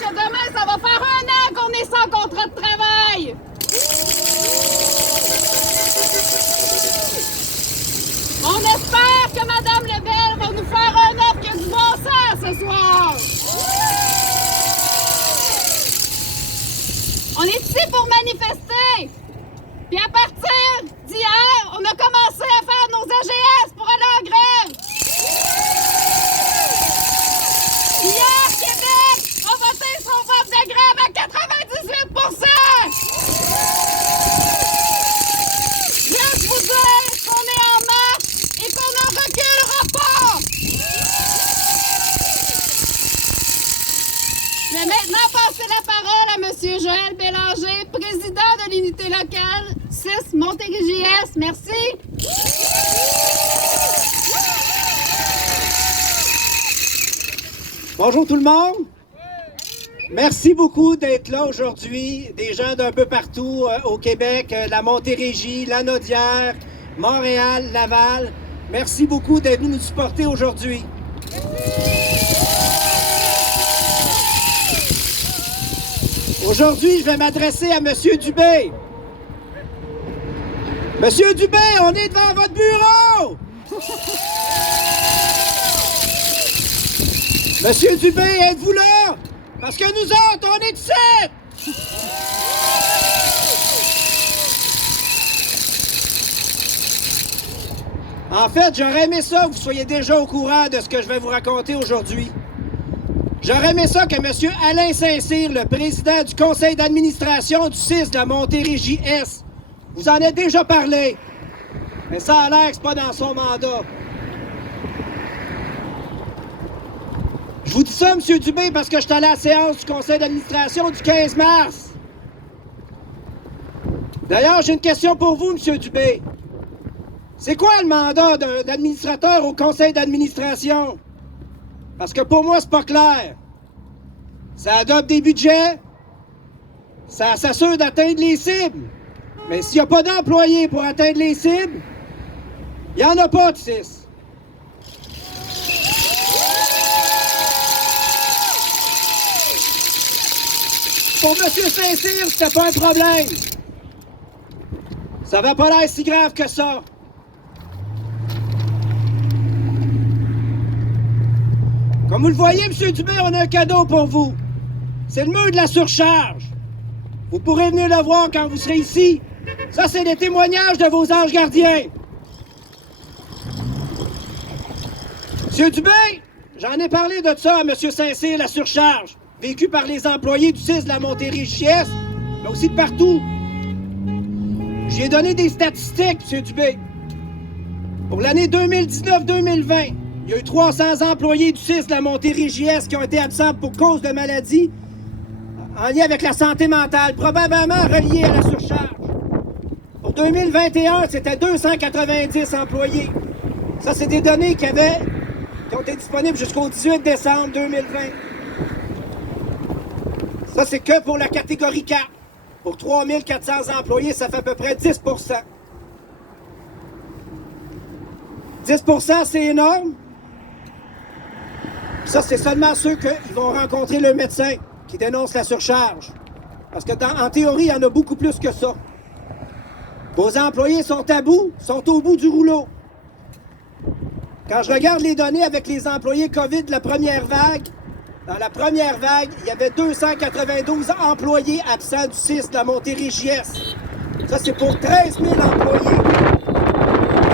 que demain, ça va faire 1 an qu'on est sans contrat de travail. On espère que Mme Lebel va nous faire un offre qui a du bon sens ce soir. On est ici pour manifester. Puis à partir d'hier, on a commencé à faire nos AGS pour aller en grève. Hier, Québec a voté son offre de grève à 98%. Je viens de vous dire qu'on est en marche et qu'on ne reculera pas. Je vais maintenant passer la parole à M. Joël Bélanger, président de l'unité locale 6 Montérégie-Est. Merci. Bonjour tout le monde. Merci beaucoup d'être là aujourd'hui. Des gens d'un peu partout au Québec, la Montérégie, la Naudière, Montréal, Laval. Merci beaucoup d'être venus nous supporter aujourd'hui. Aujourd'hui, je vais m'adresser à M. Dubé. Monsieur Dubé, on est devant votre bureau! Monsieur Dubé, êtes-vous là? Parce que nous autres, on est ici! En fait, j'aurais aimé ça que vous soyez déjà au courant de ce que je vais vous raconter aujourd'hui. J'aurais aimé ça que M. Alain Saint-Cyr, le président du conseil d'administration du 6 de la Montérégie-Est, vous en ait déjà parlé. Mais ça a l'air que c'est pas dans son mandat. Je vous dis ça, M. Dubé, parce que je suis allé à la séance du conseil d'administration du 15 mars. D'ailleurs, j'ai une question pour vous, M. Dubé. C'est quoi le mandat d'administrateur au conseil d'administration? Parce que pour moi, c'est pas clair. Ça adopte des budgets, ça s'assure d'atteindre les cibles. Mais s'il n'y a pas d'employés pour atteindre les cibles, il n'y en a pas de 6. Pour M. Saint-Cyr, c'était pas un problème. Ça va pas l'air si grave que ça. Comme vous le voyez, M. Dubé, on a un cadeau pour vous. C'est le mur de la surcharge. Vous pourrez venir le voir quand vous serez ici. Ça, c'est des témoignages de vos anges gardiens. M. Dubé, j'en ai parlé de ça à M. Saint-Cyr, la surcharge, vécue par les employés du 6 de la Montérégie-Est, mais aussi de partout. J'ai donné des statistiques, M. Dubé. Pour l'année 2019-2020, il y a eu 300 employés du 6 de la Montérégie-Est qui ont été absents pour cause de maladie en lien avec la santé mentale, probablement reliée à la surcharge. Pour 2021, c'était 290 employés. Ça, c'est des données qui ont été disponibles jusqu'au 18 décembre 2020. Ça, c'est que pour la catégorie 4. Pour 3400 employés, ça fait à peu près 10 10 c'est énorme. Ça, c'est seulement ceux qui vont rencontrer le médecin qui dénonce la surcharge. Parce que en théorie, il y en a beaucoup plus que ça. Vos employés sont à bout, sont au bout du rouleau. Quand je regarde les données avec les employés COVID de la première vague, dans la première vague, il y avait 292 employés absents du 6 de la Montérégie-Est. Ça, c'est pour 13 000 employés.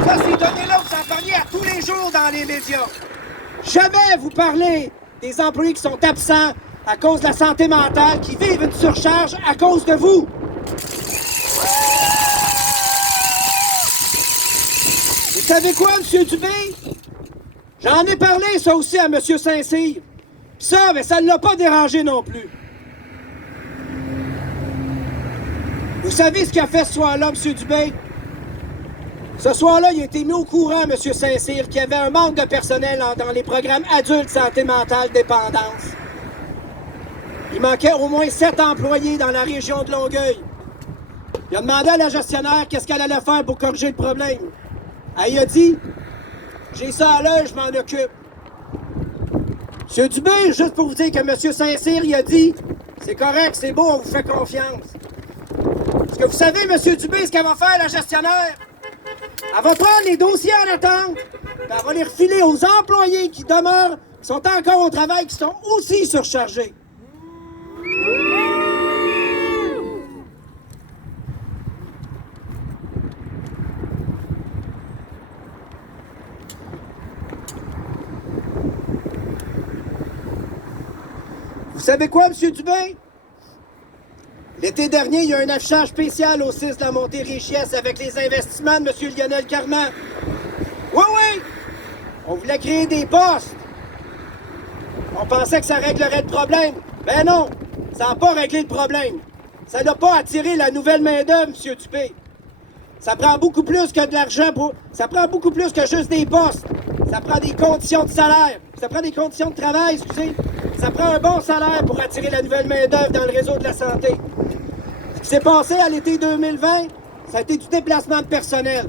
Ça, ces données-là, vous en parliez à tous les jours dans les médias. Jamais vous parlez des employés qui sont absents à cause de la santé mentale, qui vivent une surcharge à cause de vous. Vous savez quoi, M. Dubé? J'en ai parlé, ça aussi, à M. Saint-Cyr. Ça, mais ça ne l'a pas dérangé non plus. Vous savez ce qu'il a fait ce soir-là, M. Dubé? Ce soir-là, il a été mis au courant, M. Saint-Cyr, qu'il y avait un manque de personnel dans les programmes adultes santé mentale dépendance. Il manquait au moins 7 employés dans la région de Longueuil. Il a demandé à la gestionnaire qu'est-ce qu'elle allait faire pour corriger le problème. Elle a dit « J'ai ça à l'œil, je m'en occupe. » M. Dubé, juste pour vous dire que M. Saint-Cyr, il a dit « C'est correct, c'est beau, on vous fait confiance. » Est-ce que vous savez, M. Dubé, ce qu'elle va faire, la gestionnaire? Elle va prendre les dossiers en attente, puis elle va les refiler aux employés qui demeurent, qui sont encore au travail, qui sont aussi surchargés. Vous savez quoi, M. Dubé? L'été dernier, il y a un affichage spécial au 6 de la Montérégie-Est avec les investissements de M. Lionel Carman. Oui, oui! On voulait créer des postes. On pensait que ça réglerait le problème. Ben non, ça n'a pas réglé le problème. Ça n'a pas attiré la nouvelle main-d'œuvre, M. Dubé. Ça prend beaucoup plus que de l'argent pour... Ça prend beaucoup plus que juste des postes. Ça prend des conditions de salaire. Ça prend des conditions de travail, excusez. Ça prend un bon salaire pour attirer la nouvelle main-d'œuvre dans le réseau de la santé. Ce qui s'est passé à l'été 2020, ça a été du déplacement de personnel.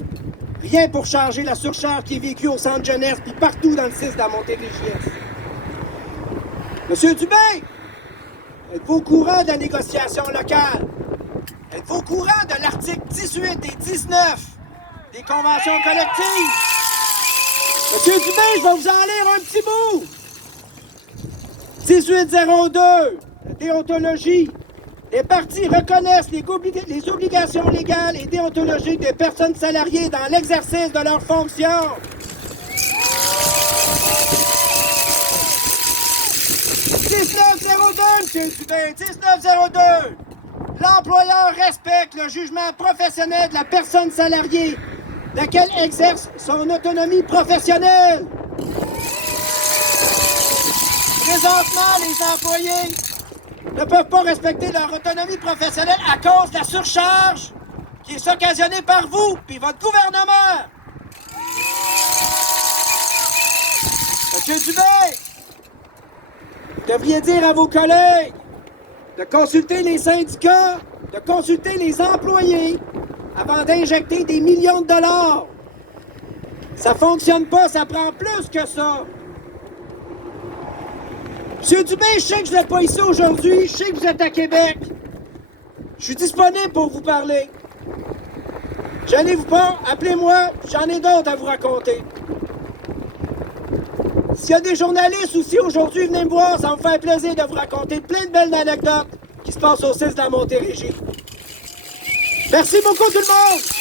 Rien pour changer la surcharge qui est vécue au centre jeunesse puis partout dans le 6 de la Montérégie-Est. Monsieur Dubé, êtes-vous au courant de la négociation locale? Êtes-vous au courant de l'article 18 et 19 des conventions collectives? Monsieur Dubé, je vais vous en lire un petit bout. 1802, la déontologie. Les partis reconnaissent les obligations légales et déontologiques des personnes salariées dans l'exercice de leurs fonctions. 1902, M. Dubé, 1902. L'employeur respecte le jugement professionnel de la personne salariée, laquelle exerce son autonomie professionnelle. Présentement, les employés ne peuvent pas respecter leur autonomie professionnelle à cause de la surcharge qui est occasionnée par vous et votre gouvernement. Monsieur Dubé, vous devriez dire à vos collègues de consulter les syndicats, de consulter les employés avant d'injecter des millions de dollars. Ça fonctionne pas, ça prend plus que ça. Monsieur Dubé, je sais que je n'êtes pas ici aujourd'hui, je sais que vous êtes à Québec. Je suis disponible pour vous parler. Gênez-vous pas, appelez-moi, j'en ai d'autres à vous raconter. S'il y a des journalistes aussi aujourd'hui, venez me voir, ça me fait plaisir de vous raconter plein de belles anecdotes qui se passent au 6 de la Montérégie. Merci beaucoup tout le monde!